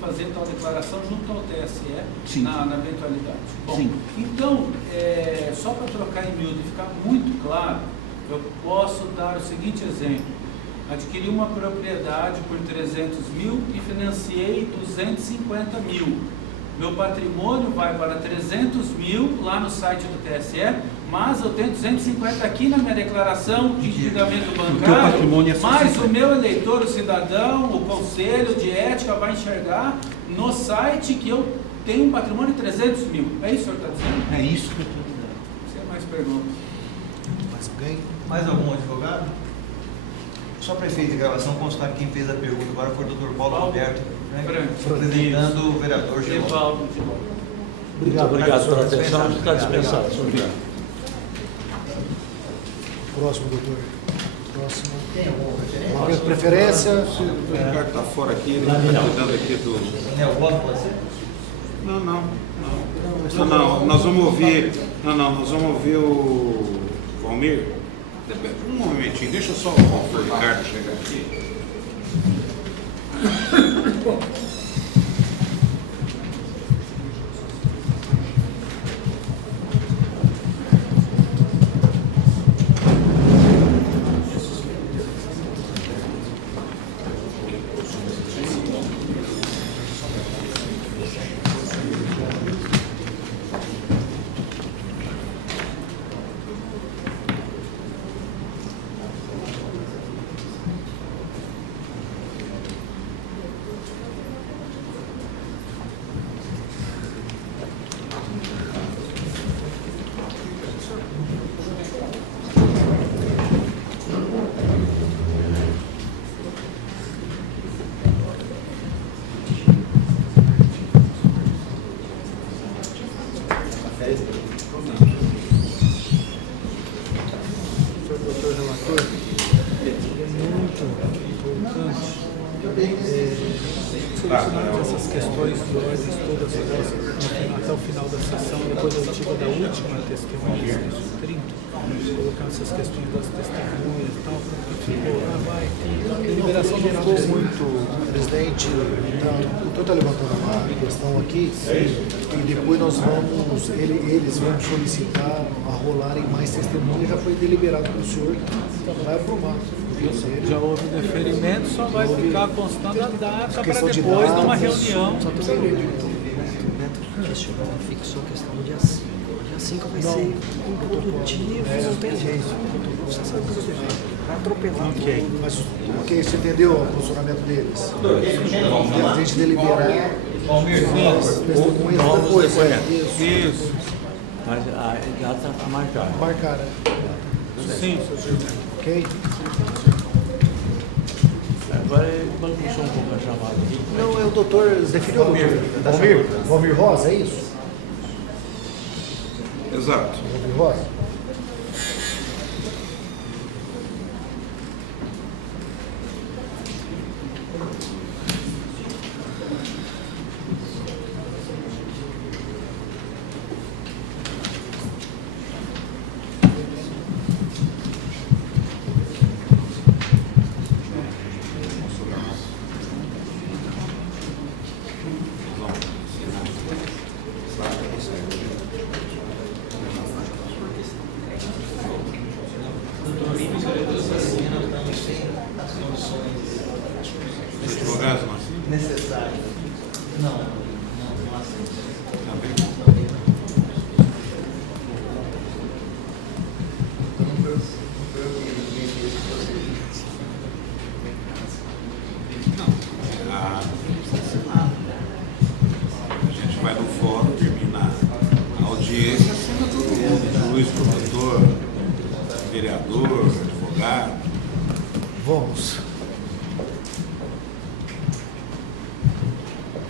fazer tal declaração junto ao TSE na eventualidade. Bom, Sim. então, só para trocar em miúdo e ficar muito claro, eu posso dar o seguinte exemplo. Adquiri uma propriedade por 300 mil e financiei 250 mil. Meu patrimônio vai para 300 mil lá no site do TSE, mas eu tenho 250 aqui na minha declaração de endividamento bancário, mas o meu eleitor, o cidadão, o conselho de ética vai enxergar no site que eu tenho um patrimônio de 300 mil. É isso que o senhor está dizendo? É isso que eu estou dizendo. Você mais perguntas? Mais alguém? Mais algum advogado? Só para efeito de gravação, constar que quem fez a pergunta agora foi o Dr. Paulo Roberto, né? Representando o vereador Gevaldo. Obrigado pela atenção. Está dispensado. Próximo, doutor. Próximo. Tem alguma preferência? O Ricardo está fora aqui, ele está cuidando aqui do... Nel Voto pode ser? Não, nós vamos ouvir... nós vamos ouvir o Valmir. Um momentinho, deixa só o Ricardo chegar aqui. Doutor relator, é muito importante solucionarmos essas questões de ordens todas elas até o final da sessão, depois da última testemunha, 30, colocando essas questões das testemunhas e tal, a deliberação não ficou muito, presidente, o doutor está levantando uma questão aqui, e depois nós vamos, eles vão solicitar a rolarem mais testemunhas, já foi deliberado pelo senhor, vai aprovar. Já houve deferimento, só vai ficar constando a data para depois de uma reunião. Só tem o Neto questionou, fixou a questão do dia 5. O dia 5 vai ser improdutivo, não tem jeito. Você sabe o que você vai atropelar tudo. Mas, ok, você entendeu o funcionamento deles? A gente deliberar as testemunhas depois. Isso. Mas a data está marcada. Marcar, Sim. ok? Agora bagunçou um pouco a chamada aqui. Não, é o doutor, definiu o doutor? Valmir Rosa, é isso? Exato. Valmir Rosa? Os advogados não assim? Necessário. Não aceito. Também. A gente vai no fórum, termina a audiência, assina todo mundo. Juiz, promotor, vereador, advogado. Vamos.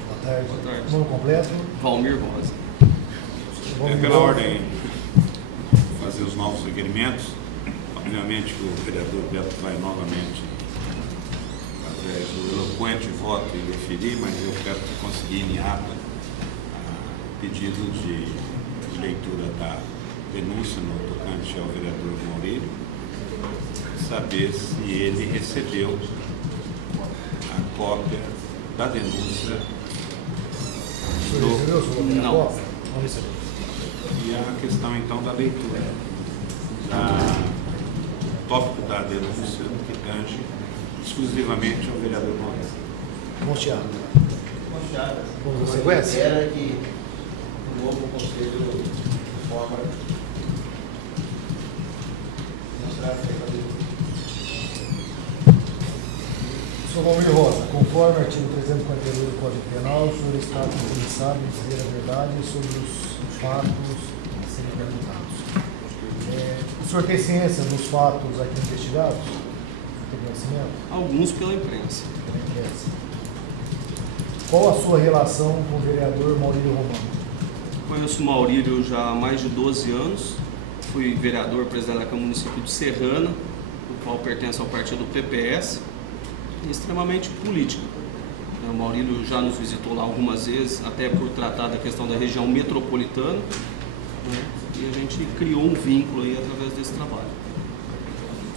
Boa tarde. Boa tarde. Nome completo? Valmir Rosa. É pela ordem fazer os novos requerimentos. Obviamente que o vereador Beto vai novamente, através do eloquente voto, referir, mas eu quero conseguir em ata pedido de leitura da denúncia no tocante ao vereador Maurílio, saber se ele recebeu a cópia da denúncia Não. E a questão, então, da leitura. O tópico da denúncia que tange exclusivamente ao vereador Maurício. Monteado. Vamos na sequência? Era que o novo conselho forma Sr. Valmir Rosa, conforme o artigo 342 do Código Penal, o senhor está autorizado em dizer a verdade sobre os fatos a serem perguntados. O senhor tem ciência dos fatos aqui investigados? Tem conhecimento? Alguns pela imprensa. Pela imprensa. Qual a sua relação com o vereador Maurílio Romano? Conheço o Maurílio já há mais de 12 anos. Fui vereador, presidente da Câmara Municipal de Serrana, o qual pertence ao partido PPS, e extremamente político. O Maurílio já nos visitou lá algumas vezes, até por tratar da questão da região metropolitana, né? E a gente criou um vínculo aí através desse trabalho.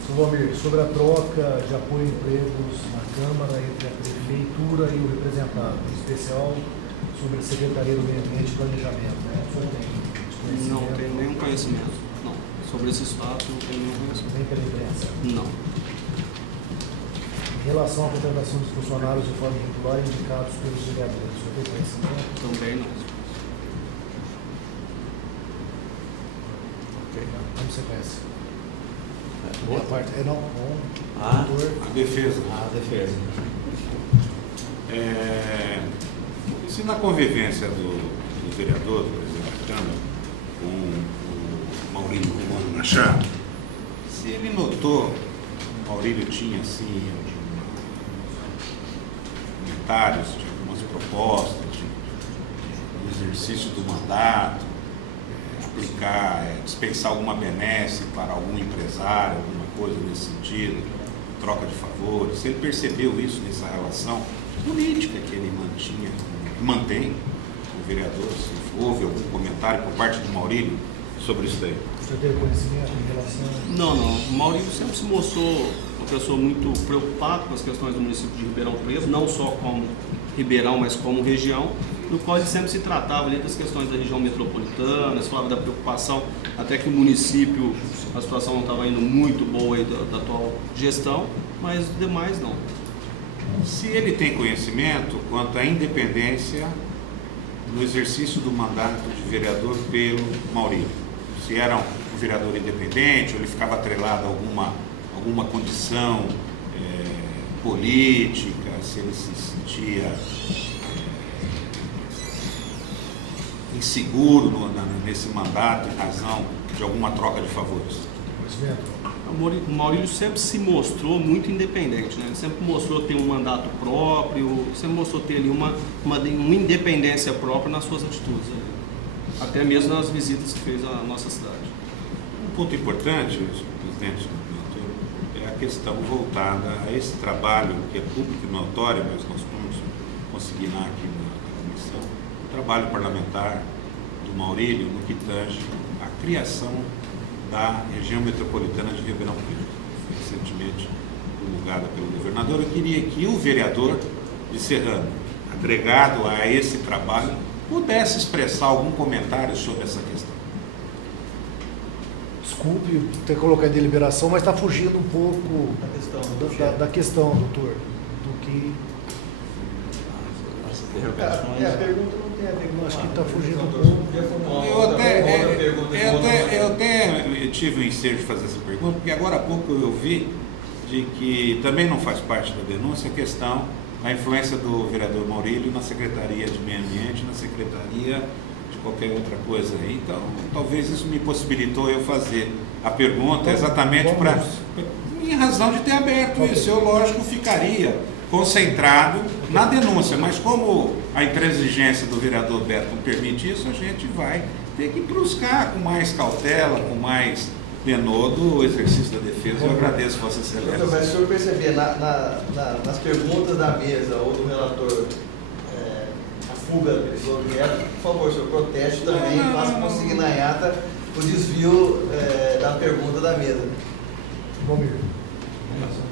Sr. Valmir, sobre a troca de apoio a empregos na Câmara entre a Prefeitura e o representado, em especial sobre a Secretaria do Meio Ambiente e Planejamento, né? O senhor tem conhecimento? Não tenho nenhum conhecimento. Não. Sobre esses fatos, não tenho nenhum conhecimento. Nem pela imprensa? Não. Em relação à contratação dos funcionários de forma regular indicados pelos vereadores, o senhor tem conhecimento? Também não. Vamos sequência. Boa parte. Não, bom. Ah. Doutor. A defesa. A defesa. Se na convivência do vereador, por exemplo, da Câmara, com o Maurílio Romano Machado, se ele notou, o Maurílio tinha assim comentários de algumas propostas de exercício do mandato, aplicar, dispensar alguma benesse para algum empresário, alguma coisa nesse sentido, troca de favores, se ele percebeu isso nessa relação política que ele mantém com o vereador, se houve algum comentário por parte do Maurílio sobre isso daí? O senhor tem conhecimento em relação a... Não. O Maurílio sempre se mostrou uma pessoa muito preocupada com as questões do município de Ribeirão Preto, não só como Ribeirão, mas como região, no qual ele sempre se tratava ali das questões da região metropolitana, se falava da preocupação, até que o município, a situação não estava indo muito boa aí da atual gestão, mas demais não. Se ele tem conhecimento quanto à independência no exercício do mandato de vereador pelo Maurílio, se era um vereador independente, ou ele ficava atrelado a alguma condição política, se ele se sentia inseguro nesse mandato em razão de alguma troca de favores. O Maurílio sempre se mostrou muito independente, né? Ele sempre mostrou ter um mandato próprio, sempre mostrou ter ali uma independência própria nas suas atitudes, né? Até mesmo nas visitas que fez à nossa cidade. Um ponto importante, presidente, é a questão voltada a esse trabalho que é público e notório, mas nós vamos conseguir aqui na comissão, o trabalho parlamentar do Maurílio no que tange a criação da região metropolitana de Ribeirão Preto, foi recentemente promulgada pelo governador. Eu queria que o vereador de Serrana, agregado a esse trabalho, pudesse expressar algum comentário sobre essa questão. Desculpe ter colocado em deliberação, mas está fugindo um pouco da questão, doutor, do que... A pergunta não tem a ver com... Acho que está fugindo um pouco. Eu até tive o ensejo de fazer essa pergunta, porque agora há pouco eu vi de que também não faz parte da denúncia a questão da influência do vereador Maurílio na Secretaria de Meio Ambiente, na Secretaria de qualquer outra coisa aí. Então, talvez isso me possibilitou eu fazer a pergunta exatamente em razão de ter aberto isso. Eu, lógico, ficaria concentrado na denúncia, mas como a intransigência do vereador Beto não permite isso, a gente vai ter que buscar com mais cautela, com mais denodo o exercício da defesa. Eu agradeço Vossa Excelência. Mas se o senhor perceber nas perguntas da mesa ou do relator a fuga do objeto, por favor, o senhor proteste também e faça conseguir na ata o desvio da pergunta da mesa.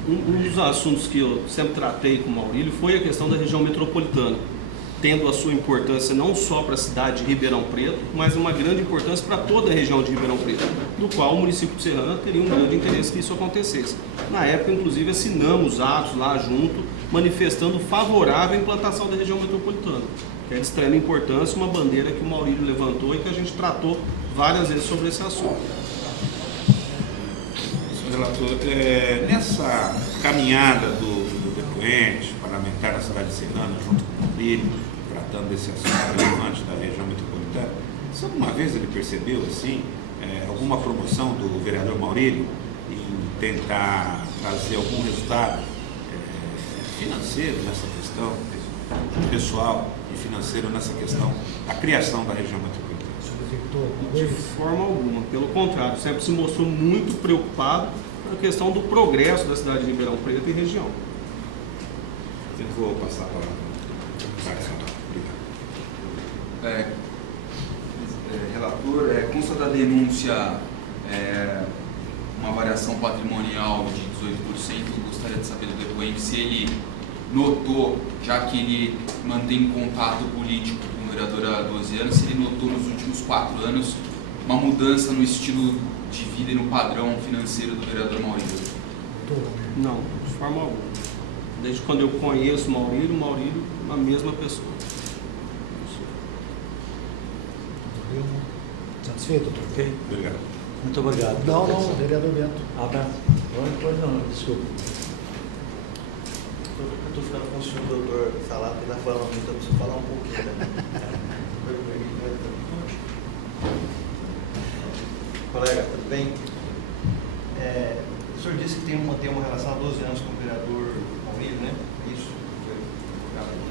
Um dos assuntos que eu sempre tratei com o Maurílio foi a questão da região metropolitana. tendo a sua importância não só para a cidade de Ribeirão Preto, mas uma grande importância para toda a região de Ribeirão Preto, do qual o município de Serrana teria um grande interesse que isso acontecesse. Na época, inclusive, assinamos atos lá junto, manifestando favorável à implantação da região metropolitana, que é de extrema importância, uma bandeira que o Maurílio levantou e que a gente tratou várias vezes sobre esse assunto. Senhor relator, nessa caminhada do depoente parlamentar da cidade de Serrana, junto com o Maurílio, tratando desse assunto relevante da região metropolitana, se alguma vez ele percebeu, assim, alguma promoção do vereador Maurílio em tentar trazer algum resultado financeiro nessa questão, pessoal e financeiro nessa questão da criação da região metropolitana? De forma alguma, pelo contrário, sempre se mostrou muito preocupado com a questão do progresso da cidade de Ribeirão Preto e região. Eu vou passar a palavra para o Obrigado. Relator, consta da denúncia uma variação patrimonial de 18%. Eu gostaria de saber do depoente se ele notou, já que ele mantém contato político com o vereador há 12 anos, se ele notou nos últimos 4 anos uma mudança no estilo de vida e no padrão financeiro do vereador Maurílio. Não, de forma alguma. Desde quando eu conheço o Maurílio, a mesma pessoa. Satisfeito, doutor? Ok? Obrigado. Muito obrigado. Não, vereador Bento. Pois não, desculpa. Eu estou ficando com o senhor, doutor Salato, que está falando muito, eu preciso falar um pouquinho, né? Colega, tudo bem? O senhor disse que tem uma relação há 12 anos com o vereador Maurílio, né? Isso foi colocado aqui.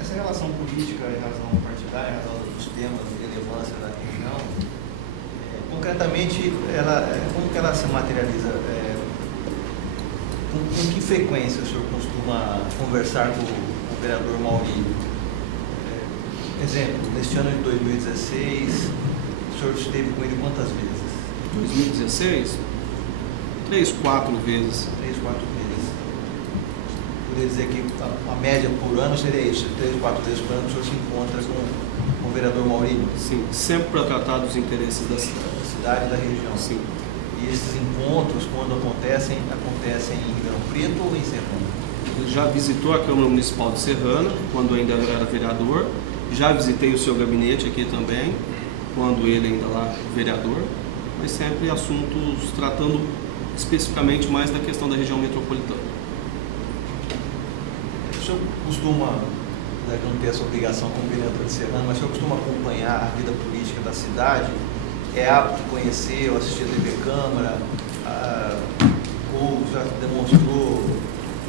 Essa relação política em razão partidária, em razão dos temas de relevância da região, concretamente, como que ela se materializa? Com que frequência o senhor costuma conversar com o vereador Maurílio? Exemplo, neste ano de 2016, o senhor esteve com ele quantas vezes? 2016, 3, 4 vezes. 3, 4 vezes. Poderia dizer que a média por ano seria isso, 3, 4 vezes por ano o senhor se encontra com o vereador Maurílio? Sim, sempre para tratar dos interesses da cidade. Da cidade e da região. Sim. E esses encontros, quando acontecem em Ribeirão Preto ou em Serrana? Ele já visitou a Câmara Municipal de Serrana, quando ainda era vereador. Já visitei o seu gabinete aqui também, quando ele ainda lá vereador. Mas sempre assuntos tratando especificamente mais da questão da região metropolitana. O senhor costuma, né, não ter essa obrigação como vereador de Serrana, mas o senhor costuma acompanhar a vida política da cidade? É apto de conhecer ou assistir a TV Câmara? Ou já demonstrou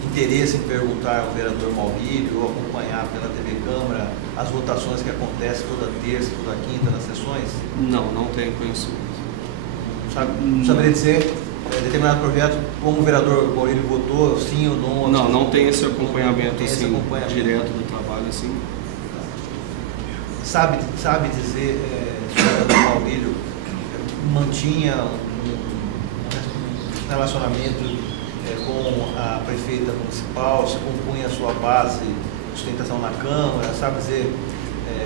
interesse em perguntar ao vereador Maurílio ou acompanhar pela TV Câmara as votações que acontecem toda terça, toda quinta nas sessões? Não tenho conhecimento. Saberia dizer determinado projeto, como o vereador Maurílio votou, sim ou não? Não tem esse acompanhamento, tem esse assim, acompanhamento direto do trabalho, assim. Sabe dizer se o vereador Maurílio mantinha um relacionamento com a prefeita municipal, se compunha a sua base de sustentação na Câmara, sabe dizer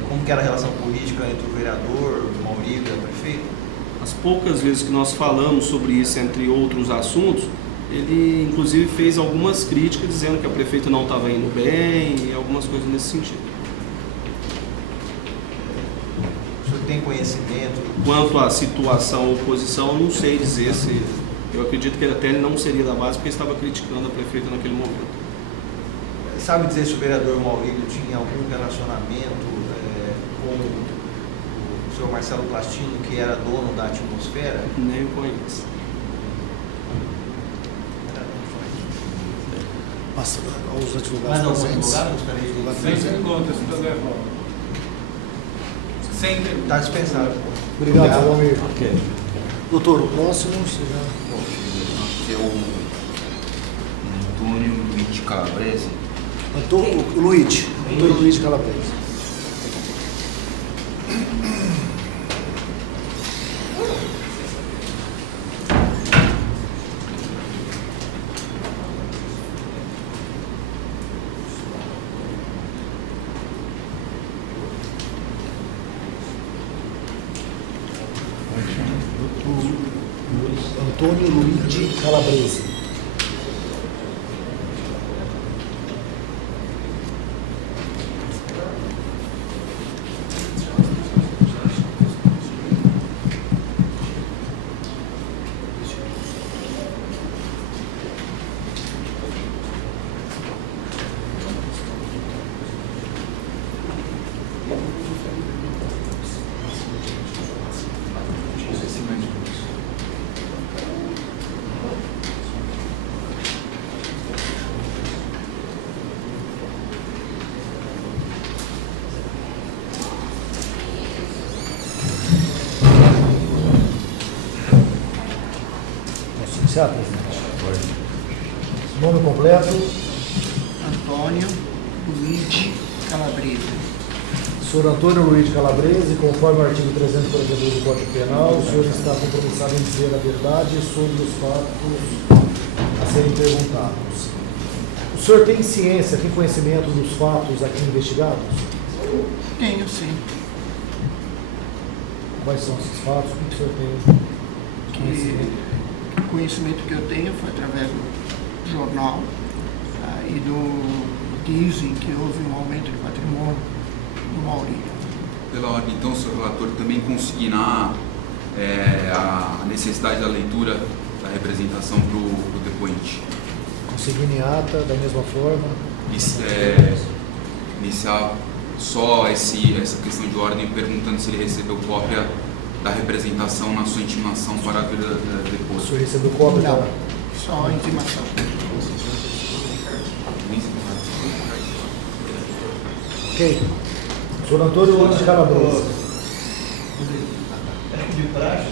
como que era a relação política entre o vereador Maurílio e a prefeita? As poucas vezes que nós falamos sobre isso, entre outros assuntos, ele inclusive fez algumas críticas dizendo que a prefeita não estava indo bem e algumas coisas nesse sentido. O senhor tem conhecimento? Quanto à situação oposição, não sei dizer se... Eu acredito que ele não seria da base porque estava criticando a prefeita naquele momento. Sabe dizer se o vereador Maurílio tinha algum relacionamento com o senhor Marcelo Plastino, que era dono da Atmosfera? Nem conheço. Passa aos advogados Mas não, presentes. advogado, gostaria de divulgar? Sem perguntas, se puder falar. Sem perguntas. Está dispensado. Obrigado, Valmir. Ok. Doutor, o próximo será... Que é o Antônio Luiz Calabrese. O Luiz. Antônio Luiz Calabrese. Antônio Luigi Calabrese. Iniciar, presidente. Nome completo. Antônio Luigi Calabrese. Senhor Antônio Luigi Calabrese, conforme o artigo 342 do Código Penal, o senhor está compromissado em dizer a verdade sobre os fatos a serem perguntados. O senhor tem ciência, tem conhecimento dos fatos aqui investigados? Tenho, sim. Quais são esses fatos? O que o senhor tem conhecimento? O conhecimento que eu tenho foi através do jornal e dizem que houve um aumento de patrimônio no Maurílio. Pela ordem, então, senhor relator, também consignar a necessidade da leitura da representação para o depoente. Conseguindo em ata, da mesma forma. Iniciar só essa questão de ordem perguntando se ele recebeu cópia da representação na sua intimação para vir depois. O senhor recebeu cópia? Não, só a intimação. Ok. Senhor Antônio Luigi Calabrese. É de praxe,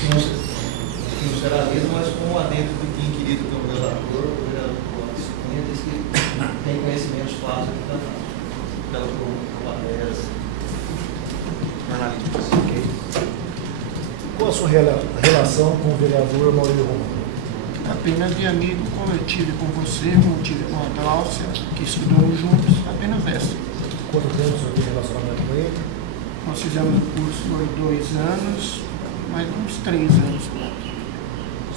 que não será lido, mas com o adendo do que inquirido pelo relator, o vereador Cunha diz que tem conhecimentos fáceis aqui pelas matérias jornalísticas. Ok. Qual a sua relação com o vereador Maurílio Romano? Apenas de amigo, como eu tive com você, como eu tive com a Gláucia, que estudamos juntos, apenas essa. Quanto tempo o senhor tem relacionamento com ele? Nós fizemos o curso por 2 anos, mais uns 3 anos.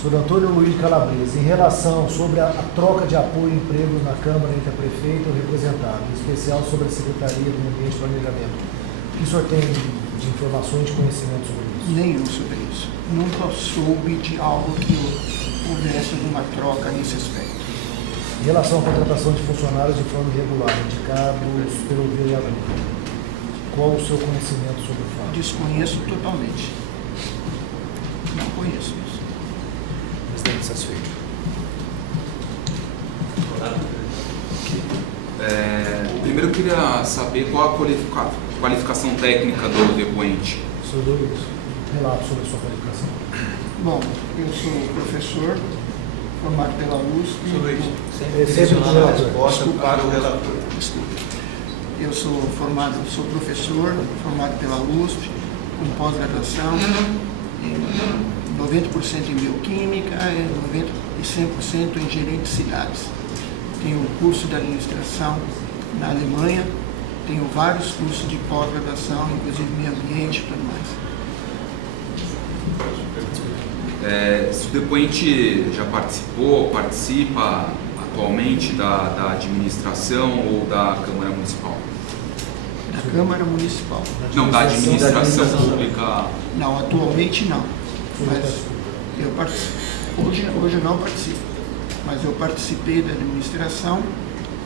Senhor Antônio Luigi Calabrese, em relação sobre a troca de apoio e emprego na Câmara entre a prefeita e o representado, em especial sobre a Secretaria do Ambiente e Planejamento, o que o senhor tem de informações e de conhecimento sobre isso? Nenhum sobre isso. Nunca soube de algo que houvesse alguma troca nesse aspecto. Em relação à contratação de funcionários de forma irregular, indicados pelo vereador, qual o seu conhecimento sobre o fato? Desconheço totalmente. Não conheço isso. Presidente, satisfeito. Primeiro eu queria saber qual a qualificação técnica do depoente. Senhor Luiz, relato sobre a sua qualificação. Bom, eu sou professor, formado pela USP. Senhor Luiz, sempre direcionando a relator. resposta para o relator. Desculpe. Eu sou professor, formado pela USP, com pós-graduação, em 90% em bioquímica e 100% em gerente de cidades. Tenho um curso de administração na Alemanha, tenho vários cursos de pós-graduação, inclusive meio ambiente e tudo mais. Se o depoente já participa atualmente da administração ou da Câmara Municipal? Da Câmara Municipal. Não, da administração pública. Não, atualmente não. Mas eu participo. Hoje eu não participo, mas eu participei da administração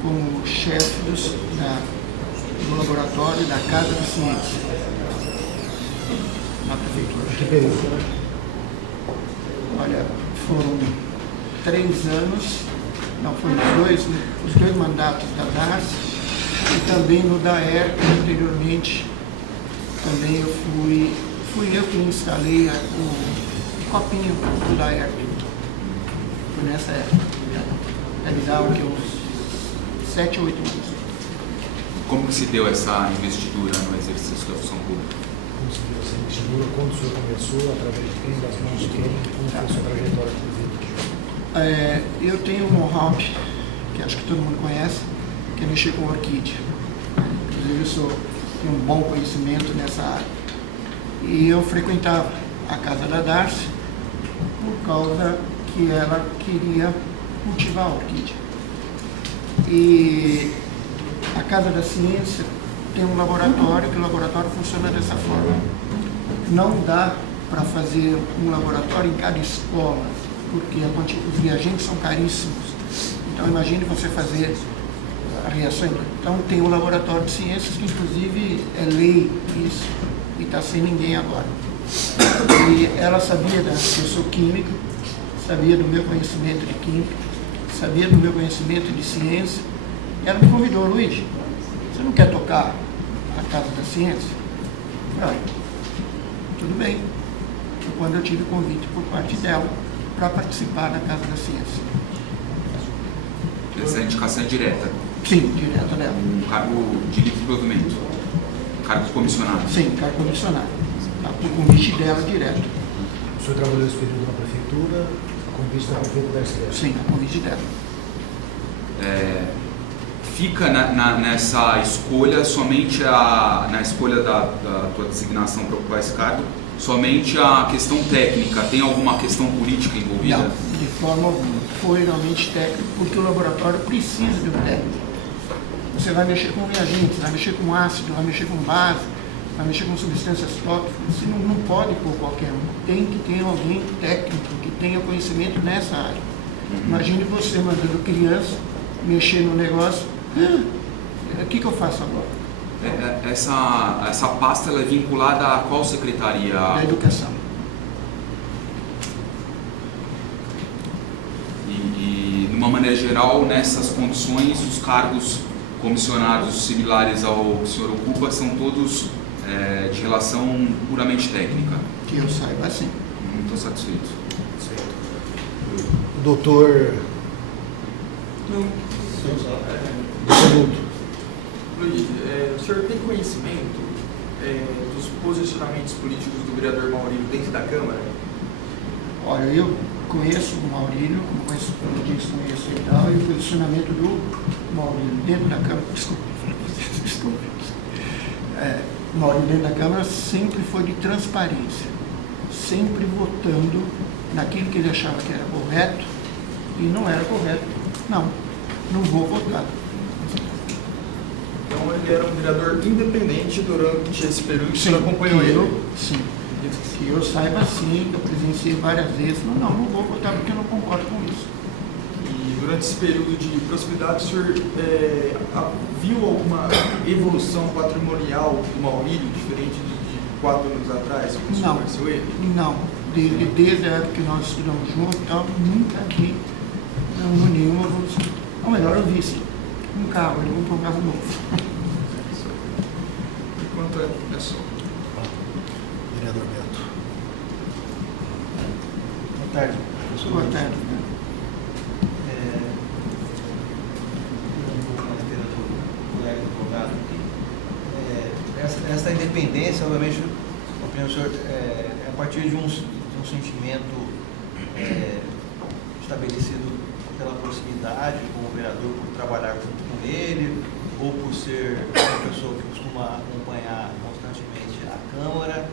como chefe do laboratório da Casa da Ciência, na prefeitura. Que período? Olha, foram 3 anos, não, foram os dois mandatos da DARS e também no DAER, anteriormente, também eu fui eu que instalei o copinho do DAER. Foi nessa época. Realizava aqui uns 7 ou 8 anos. Como que se deu essa investidura no exercício da função pública? Como se deu essa investidura? Quando o senhor começou? Através de quem? Das mãos de quem? Como foi a sua trajetória política? Eu tenho um know-how que acho que todo mundo conhece, que é mexer com orquídea. Inclusive eu tenho um bom conhecimento nessa área. E eu frequentava a casa da Darcy por causa que ela queria cultivar a orquídea. E a Casa da Ciência tem um laboratório, que o laboratório funciona dessa forma. Não dá para fazer um laboratório em cada escola, porque os reagentes são caríssimos. Então imagine você fazer a reação. Então tem um laboratório de ciências que inclusive é lei isso, e está sem ninguém agora. E ela sabia que eu sou químico, sabia do meu conhecimento de química, sabia do meu conhecimento de ciência. E ela me convidou: Luiz, você não quer tocar a Casa da Ciência? Eu falei: tudo bem. Foi quando eu tive o convite por parte dela para participar da Casa da Ciência. Essa indicação é direta? Sim, direta dela. Um cargo de livre provimento? Cargo comissionado? Sim, cargo comissionado. Por convite dela direto. O senhor trabalhou esse período na prefeitura, a convite da prefeita da STF? Sim, a convite dela. Fica nessa escolha somente na escolha da tua designação para ocupar esse cargo, somente a questão técnica? Tem alguma questão política envolvida? Não, de forma alguma. Foi realmente técnico, porque o laboratório precisa de um técnico. Você vai mexer com reagentes, vai mexer com ácido, vai mexer com base, vai mexer com substâncias tóxicas. Você não pode pôr qualquer um. Tem que ter alguém técnico que tenha conhecimento nessa área. Imagine você mandando criança mexer no negócio. O que eu faço agora? Essa pasta ela é vinculada a qual secretaria? Da Educação. E, de uma maneira geral, nessas condições, os cargos comissionados similares ao que o senhor ocupa são todos de relação puramente técnica? Que eu saiba, sim. Estou satisfeito. O doutor... Luiz, o senhor tem conhecimento dos posicionamentos políticos do vereador Maurílio dentro da Câmara? Olha, eu conheço o Maurílio, como conheço e tal, e o posicionamento do Maurílio dentro da Câmara, desculpe. O Maurílio dentro da Câmara sempre foi de transparência, sempre votando naquilo que ele achava que era correto e não era correto. Não vou votar. Então ele era um vereador independente durante esse período que o senhor acompanhou ele? Sim. Que eu saiba, sim, eu presenciei várias vezes. Não vou votar porque eu não concordo com isso. E durante esse período de proximidade, o senhor viu alguma evolução patrimonial do Maurílio, diferente de 4 anos atrás, quando o senhor conheceu ele? Não. Desde a época que nós estudamos juntos, nunca vi nenhuma evolução. Ou melhor, eu vi sim. Um carro, ele comprou um carro novo. Enquanto é só. Vereador Beto. Boa tarde. Boa tarde. Essa independência, obviamente, a opinião do senhor é a partir de um sentimento estabelecido pela proximidade com o vereador, por trabalhar junto com ele, ou por ser uma pessoa que costuma acompanhar constantemente a Câmara.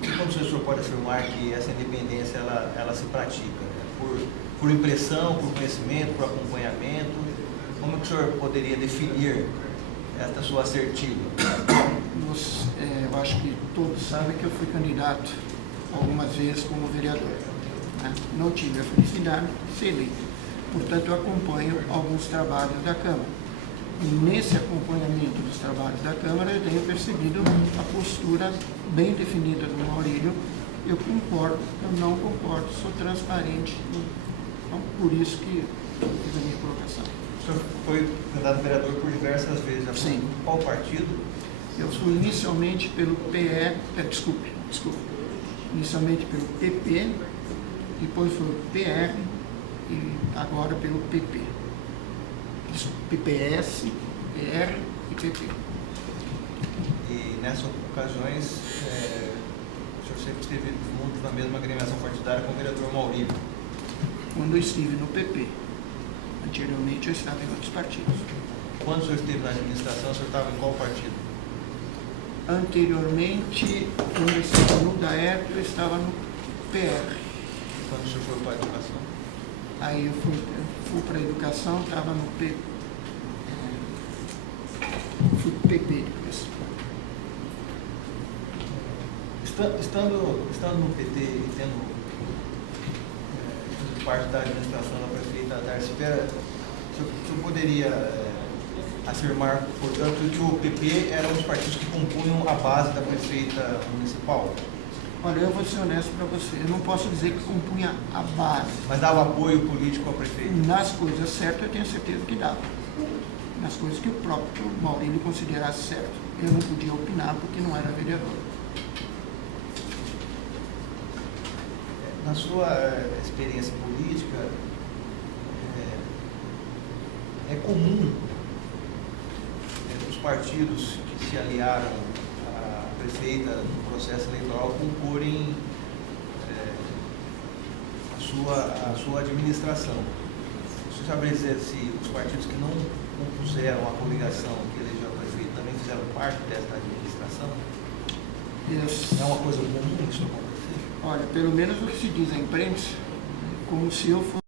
Como o senhor pode afirmar que essa independência ela se pratica? Por impressão, por conhecimento, por acompanhamento? Como é que o senhor poderia definir esta sua assertiva? Eu acho que todos sabem que eu fui candidato algumas vezes como vereador. Não tive a felicidade de ser eleito. Portanto, eu acompanho alguns trabalhos da Câmara. E nesse acompanhamento dos trabalhos da Câmara, eu tenho percebido a postura bem definida do Maurílio. Eu concordo, eu não concordo, sou transparente. Então, por isso que eu fiz a minha colocação. O senhor foi candidato a vereador por diversas vezes. Sim. Qual partido? Eu fui inicialmente pelo inicialmente pelo PP, depois foi o PR e agora pelo PP. PPS, PR e PP. E nessas ocasiões, o senhor sempre esteve junto na mesma agremiação partidária com o vereador Maurílio? Quando eu estive no PP. Anteriormente eu estava em outros partidos. Quando o senhor esteve na administração, o senhor estava em qual partido? Anteriormente, quando eu estava no DAERP, eu estava no PR. Quando o senhor foi para a educação? Aí eu fui para a educação, estava no fui pro PP depois. Estando no PT e tendo parte da administração da prefeita Darcy Vera, o senhor poderia afirmar, portanto, que o PP era um dos partidos que compunham a base da prefeita municipal? Olha, eu vou ser honesto para você, eu não posso dizer que compunha a base. Mas dava apoio político à prefeita? Nas coisas certas, eu tenho certeza que dava. Nas coisas que o próprio Maurílio considerasse certo, eu não podia opinar porque não era vereador. Na sua experiência política, é comum os partidos que se aliaram à prefeita no processo eleitoral comporem a sua administração. Você sabe dizer se os partidos que não compuseram a coligação que elegeu a prefeita também fizeram parte dessa administração? Isso. É uma coisa comum isso acontecer? Olha, pelo menos o que se diz à imprensa, como se eu fosse